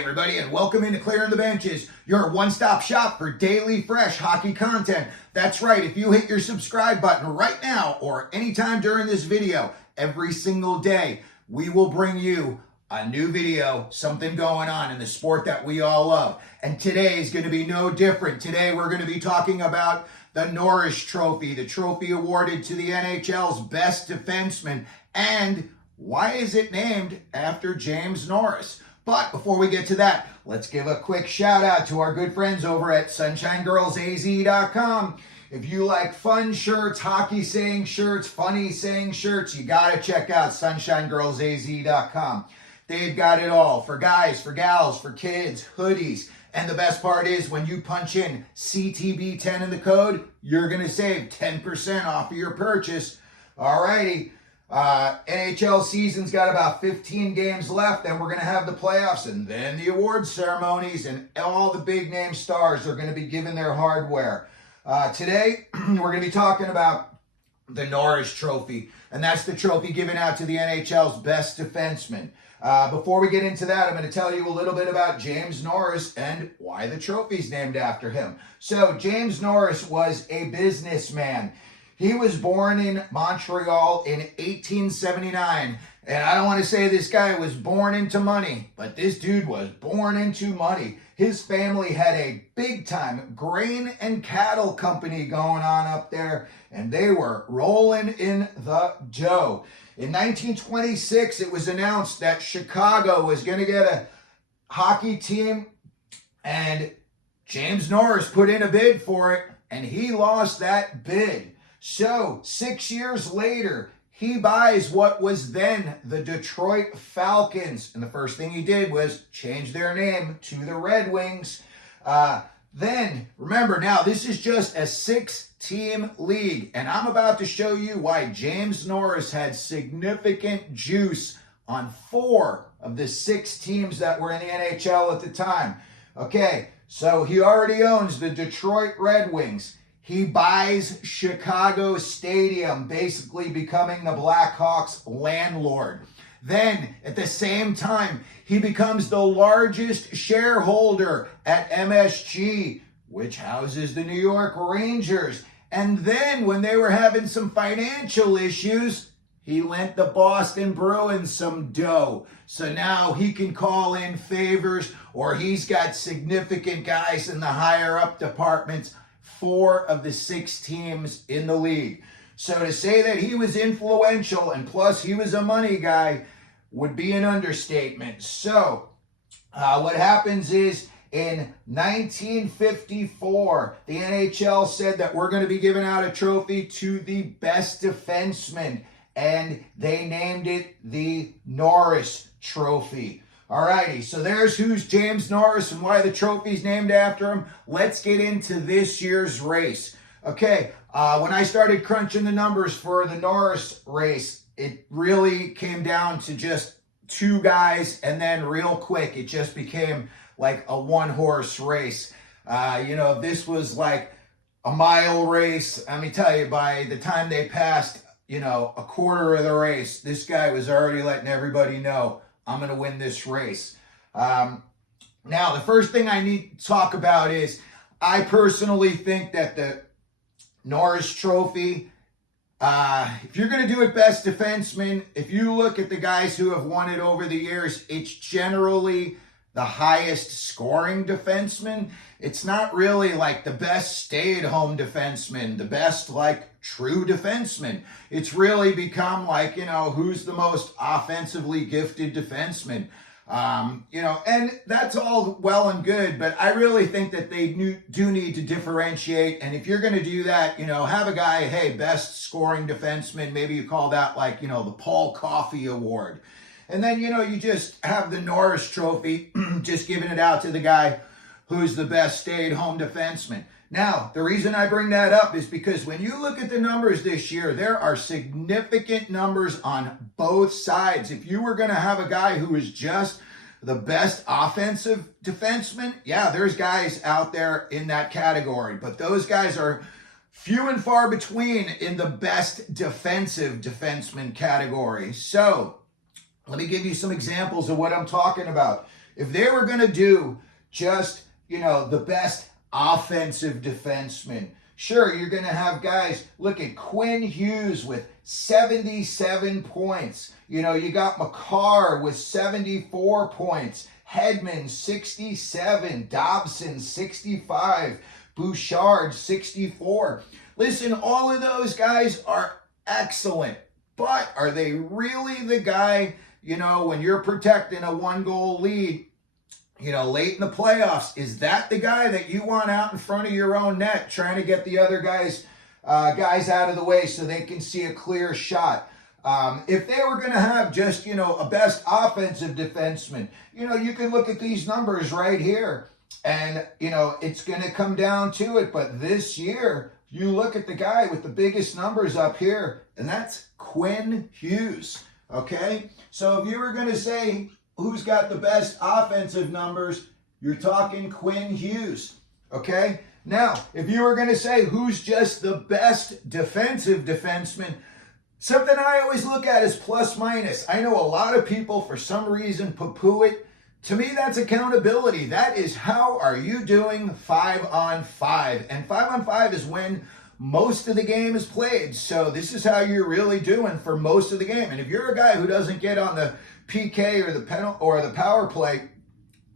everybody, and welcome into Clearing the Benches, your one-stop shop for daily fresh hockey content. That's right, if you hit your subscribe button right now or anytime during this video, every single day, we will bring you a new video, something going on in the sport that we all love. And today is going to be no different. Today we're going to be talking about the Norris Trophy, the trophy awarded to the NHL's best defenseman, and why is it named after James Norris? But before we get to that, let's give a quick shout out to our good friends over at SunshineGirlsAZ.com. If you like fun shirts, hockey saying shirts, funny saying shirts, you got to check out SunshineGirlsAZ.com. They've got it all for guys, for gals, for kids, hoodies. And the best part is when you punch in CTB10 in the code, you're going to save 10% off of your purchase. Alrighty. NHL season's got about 15 games left, and we're going to have the playoffs and then the awards ceremonies, and all the big name stars are going to be given their hardware. Today, we're going to be talking about the Norris Trophy, and that's the trophy given out to the NHL's best defenseman. Before we get into that, I'm going to tell you a little bit about James Norris and why the trophy's named after him. So, James Norris was a businessman. He was born in Montreal in 1879, and I don't want to say this guy was born into money, but this dude was born into money. His family had a big-time grain and cattle company going on up there, and they were rolling in the dough. In 1926, it was announced that Chicago was going to get a hockey team, and James Norris put in a bid for it, and he lost that bid. So, 6 years later, he buys what was then the Detroit Falcons. And the first thing he did was change their name to the Red Wings. Then, remember now, this is just a 6-team league. And I'm about to show you why James Norris had significant juice on 4 of the 6 teams that were in the NHL at the time. Okay, so he already owns the Detroit Red Wings. He buys Chicago Stadium, basically becoming the Blackhawks' landlord. Then, at the same time, he becomes the largest shareholder at MSG, which houses the New York Rangers. And then, when they were having some financial issues, he lent the Boston Bruins some dough. So now he can call in favors, or he's got significant guys in the higher-up departments. 4 of the 6 teams in the league. So to say that he was influential and plus he was a money guy would be an understatement. So what happens is in 1954, the NHL said that we're going to be giving out a trophy to the best defenseman, and they named it the Norris Trophy. Alrighty, so there's who's James Norris and why the trophy's named after him. Let's get into this year's race. Okay, when I started crunching the numbers for the Norris race, it really came down to just 2 guys, and then real quick, it just became like a 1-horse race. This was like a mile race. Let me tell you, by the time they passed, a quarter of the race, this guy was already letting everybody know, I'm going to win this race. Now, the first thing I need to talk about is I personally think that the Norris Trophy, if you're going to do it best defenseman, if you look at the guys who have won it over the years, it's generally the highest scoring defenseman. It's not really like the best stay-at-home defenseman, the best true defenseman. It's really become who's the most offensively gifted defenseman. And that's all well and good, but I really think that they do need to differentiate. And if you're going to do that, have a guy, hey, best scoring defenseman, maybe you call that the Paul Coffey Award. And then, you just have the Norris Trophy, just giving it out to the guy who's the best stay-at-home defenseman. Now, the reason I bring that up is because when you look at the numbers this year, there are significant numbers on both sides. If you were going to have a guy who is just the best offensive defenseman, yeah, there's guys out there in that category. But those guys are few and far between in the best defensive defenseman category. So, let me give you some examples of what I'm talking about. If they were going to do just, the best offensive defenseman, sure, you're going to have guys, look at Quinn Hughes with 77 points. You got Makar with 74 points. Hedman, 67. Dobson, 65. Bouchard, 64. Listen, all of those guys are excellent. But are they really the guy, when you're protecting a one-goal lead, late in the playoffs, is that the guy that you want out in front of your own net trying to get the other guys out of the way so they can see a clear shot? If they were going to have just, a best offensive defenseman, you can look at these numbers right here and, it's going to come down to it. But this year, you look at the guy with the biggest numbers up here, and that's Quinn Hughes. Okay? So if you were going to say who's got the best offensive numbers, you're talking Quinn Hughes. Okay? Now, if you were going to say who's just the best defensive defenseman, something I always look at is plus minus. I know a lot of people, for some reason, poo-poo it. To me, that's accountability. That is how are you doing 5-on-5. And 5-on-5 is when most of the game is played. So this is how you're really doing for most of the game. And if you're a guy who doesn't get on the PK or the penalty or the power play,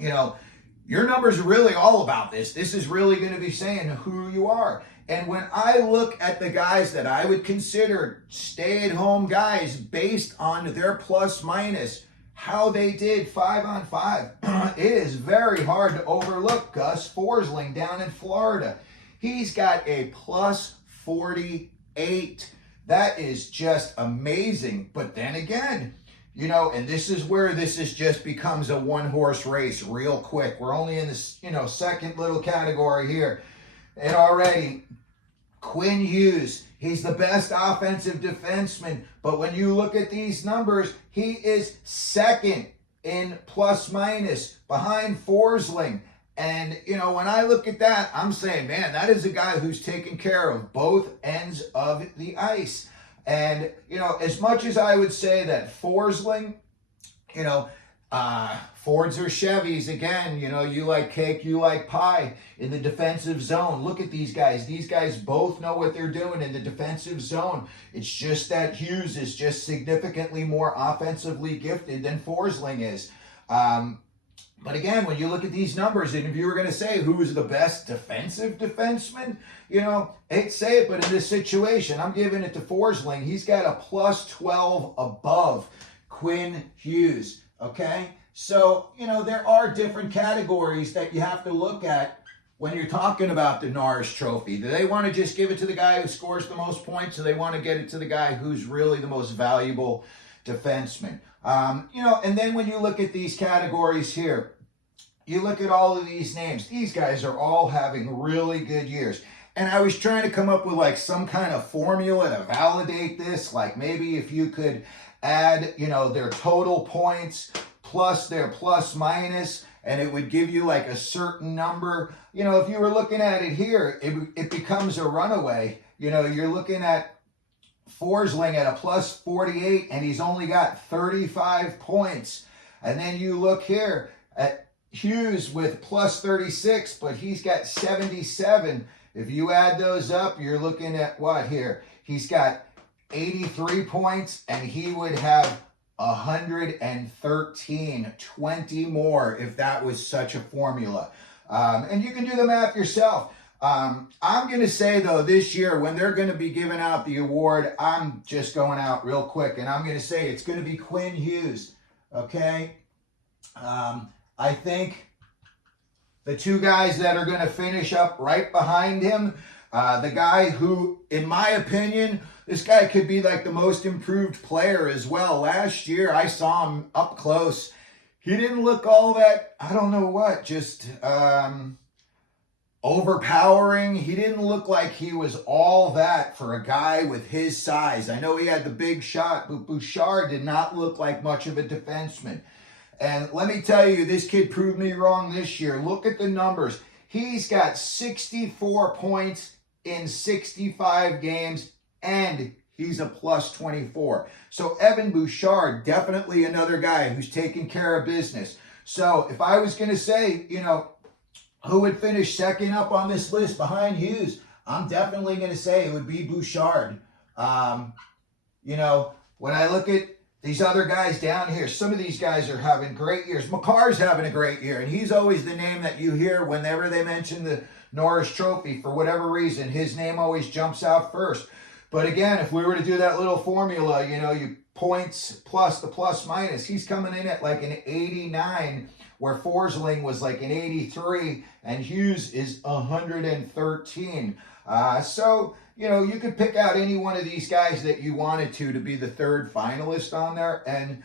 your numbers are really all about this. This is really going to be saying who you are. And when I look at the guys that I would consider stay-at-home guys based on their plus minus, how they did 5-on-5, it is very hard to overlook Gus Forsling down in Florida. He's got a plus 48. That is just amazing. But then again, and this is where this just becomes a one-horse race real quick. We're only in this, second little category here. And already, Quinn Hughes, he's the best offensive defenseman. But when you look at these numbers, he is second in plus minus behind Forsling. And, when I look at that, I'm saying, man, that is a guy who's taking care of both ends of the ice. And, as much as I would say that Forsling, Fords or Chevys, again, you like cake, you like pie in the defensive zone. Look at these guys. These guys both know what they're doing in the defensive zone. It's just that Hughes is just significantly more offensively gifted than Forsling is. But again, when you look at these numbers, and if you were going to say who's the best defensive defenseman, I hate to say it, but in this situation, I'm giving it to Forsling. He's got a plus 12 above Quinn Hughes, okay? So, there are different categories that you have to look at when you're talking about the Norris Trophy. Do they want to just give it to the guy who scores the most points, or they want to get it to the guy who's really the most valuable defenseman? And then when you look at these categories here, you look at all of these names. These guys are all having really good years. And I was trying to come up with like some kind of formula to validate this. Like maybe if you could add, their total points plus their plus minus, and it would give you like a certain number. If you were looking at it here, it becomes a runaway. You're looking at Forsling at a plus 48, and he's only got 35 points. And then you look here at Hughes with plus 36, but he's got 77. If you add those up, you're looking at what here? He's got 83 points, and he would have 113, 20 more if that was such a formula. And you can do the math yourself. I'm going to say, though, this year, when they're going to be giving out the award, I'm just going out real quick, and I'm going to say it's going to be Quinn Hughes, okay? I think the two guys that are going to finish up right behind him, the guy who, in my opinion, this guy could be like the most improved player as well. Last year, I saw him up close. He didn't look all that, I don't know what, just overpowering. He didn't look like he was all that for a guy with his size. I know he had the big shot, but Bouchard did not look like much of a defenseman. And let me tell you, this kid proved me wrong this year. Look at the numbers. He's got 64 points in 65 games, and he's a plus 24. So Evan Bouchard, definitely another guy who's taking care of business. So if I was going to say, who would finish second up on this list behind Hughes, I'm definitely going to say it would be Bouchard. When I look at these other guys down here, some of these guys are having great years. Makar's having a great year, and he's always the name that you hear whenever they mention the Norris Trophy. For whatever reason, his name always jumps out first. But again, if we were to do that little formula, you points plus the plus minus, he's coming in at like an 89, where Forsling was like an 83, and Hughes is 113. So, you could pick out any one of these guys that you wanted to be the third finalist on there, and,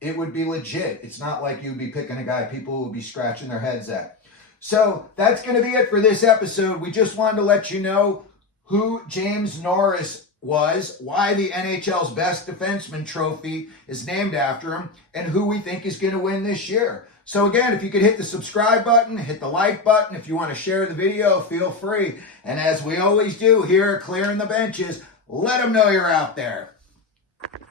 it would be legit. It's not like you'd be picking a guy people would be scratching their heads at. So that's going to be it for this episode. We just wanted to let you know who James Norris was, why the NHL's Best Defenseman trophy is named after him, and who we think is going to win this year. So again, if you could hit the subscribe button, hit the like button. If you want to share the video, feel free. And as we always do here at Clearing the Benches, let them know you're out there.